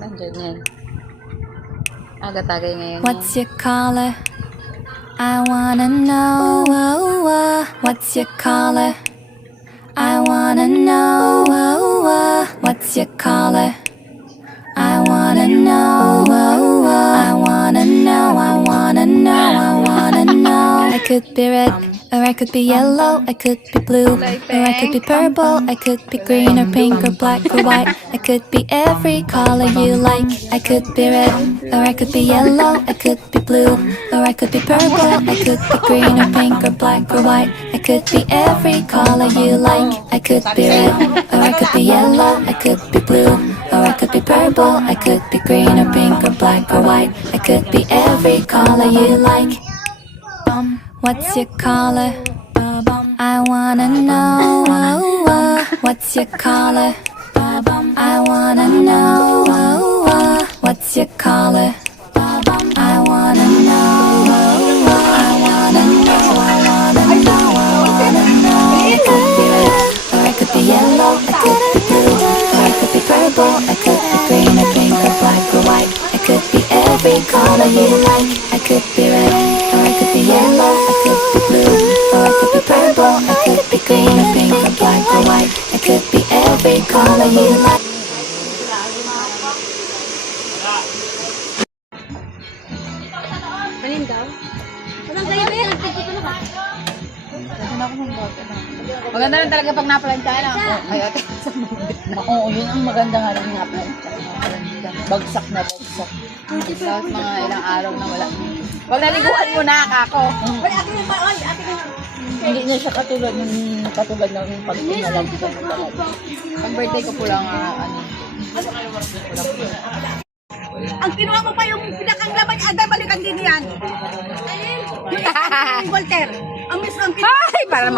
Nandiyan yan. Aga-tagay ngayon. What's your color? I wanna know. What's your color? I wanna know. What's your color? I wanna know. I wanna know. I wanna know. I wanna know. I could be red, or I could be yellow. I could be blue, or I could be purple. I could be green or pink or black or white. I could be every color you like. I could be red, or I could be yellow. I could be blue, or I could be purple. I could be green or pink or black or white. I could be every color you like. I could be red, or I could be yellow. I could be blue, or I could be purple. I could be green or pink or black or white. I could be every color you like. What's your color? I wanna know. What's your color? I wanna know. What's your color? I wanna know. I wanna know. I wanna know. I wanna know. I could be red, or I could be yellow. I could be blue, or I could be purple. I could be green or pink or black or white. I could be every color you like. I could be red, or I could be yellow. I could be blue, or I could be purple. I could be green or pink or black or white. I could be every color you like. Kanin daw? Walang kayo ba yan? Maganda rin talaga pag napalantyahan ako. Ay, ate. Oo, yun ang maganda nga rin napalantyahan. Bagsak na bagsak. Tapos mga ilang araw na wala. Wag naliguan mo na, kako. Ay, ate mo ba? Ay, ate mo. Hindi na siya katulad ng pag pinalag ko. Pag birthday ko po lang, ano. Ang kinuha mo pa yung pinakang laban niya. Aday, balikan din yan. Yung Walter. Ang miss ang Ay, para